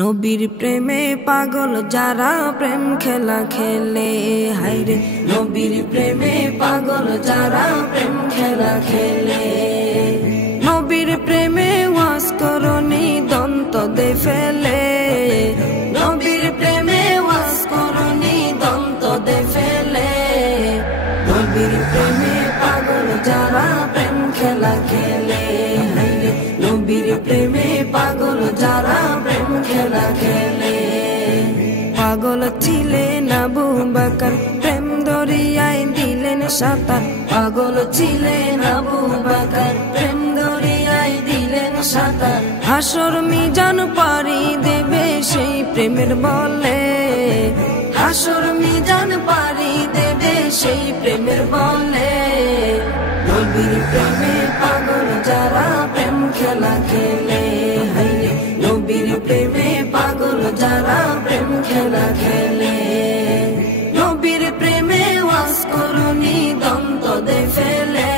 নবীর প্রেমে পাগল যারা প্রেম খেলা খেলে, হায়রে নবীর প্রেমে পাগল যারা প্রেম খেলা খেলে। নবীর প্রেমে ওয়াজ করনি দন্ত দে ফেলে, নবীর প্রেমে ওয়াজ করনি দন্ত দে ফেলে। নবীর প্রেমে পাগল যারা প্রেম খেলা খেলে, হায়রে নবীর প্রেমে পাগল যারা প্রেম খেলা খেলে। পাগল ছিলেন আবু বকর, প্রেম দরিয়ায় দিলেন সাঁতার। পাগল ছিলেন আবু বকর, প্রেম দরিয়ায় দিলেন সাঁতার। হাসর মিজান পারি দেবে সেই প্রেমের বলে, হাসর মিজান পারি দেবে সেই প্রেমের বলে। নবীর প্রেমে পাগল যারা প্রেম খেলা খেলে, হায়রে নবীর প্রেমে পাগল যারা প্রেম খেলা খেলে। নবীর প্রেমে ওয়াজ করনি দন্ত দে ফেলে,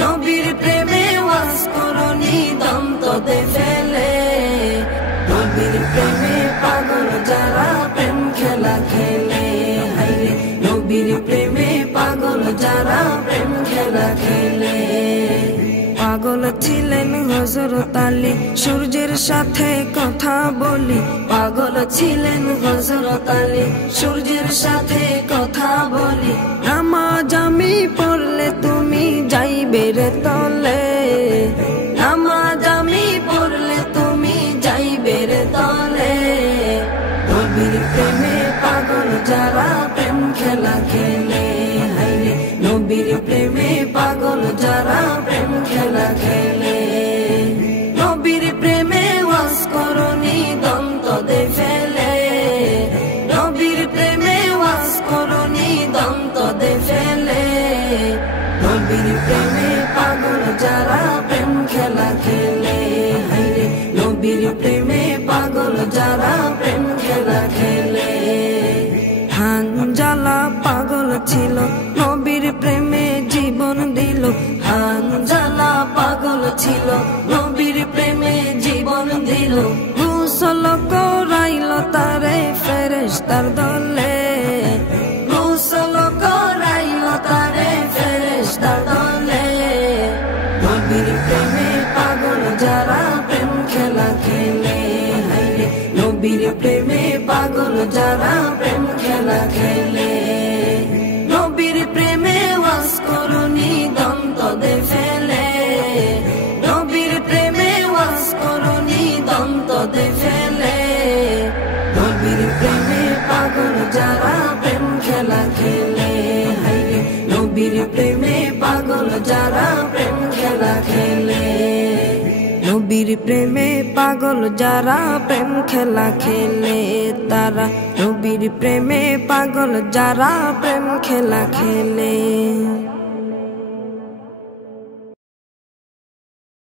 নবীর প্রেমে ওয়াজ করনি দন্ত দে ফেলে। নবীর প্রেমে পাগল যারা প্রেম খেলা খেলে, হায়রে নবীর প্রেমে পাগল যারা প্রেম খেলা খেলে। পাগল ছিলেন হযরত আলী, সূর্যের সাথে কথা বলি। পাগল ছিলেন হযরত আলী, সূর্যের সাথে কথা বলি। নামাজ আমি পড়লে তুমি যাইবে রে তলে, নামাজ আমি পড়লে তুমি যাইবে রে তলে। নবীর প্রেমে পাগল যারা প্রেম খেলা খেলে, হায়রে নবীর প্রেমে পাগল যারা প্রেম খেলা খেলে। নবীর প্রেমে ওয়াজ করনি দন্ত দে ফেলে, নবীর প্রেমে ওয়াজ করনি দন্ত দে ফেলে। নবীর প্রেমে পাগল যারা প্রেম খেলা খেলে, হায়রে নবীর প্রেমে পাগল যারা প্রেম খেলা খেলে। হানজালা পাগল ছিল, নবীর প্রেমে জীবন দিল। হানজালা পাগল ছিল, নবীর প্রেমে জীবন দিল। গোসল করাইল তারে ফেরেশতার দলে, গোসল করাইল তারে ফেরেশতার দলে। নবীর প্রেমে পাগল যারা প্রেম খেলা খেলে, হায়রে নবীর প্রেমে পাগল যারা প্রেম খেলা খেলে। নবীর প্রেমে ওয়াজ করনি দন্ত দে ফেলে, নবীর প্রেমে ওয়াজ করনি দন্ত দে ফেলে। নবীর প্রেমে পাগল যারা প্রেম খেলা খেলে, হায়রে নবীর প্রেমে পাগল যারা প্রেম খেলা খেলে। নবীর প্রেমে পাগল যারা প্রেম খেলা খেলে, তারা নবীর প্রেমে পাগল যারা প্রেম খেলা খেলে।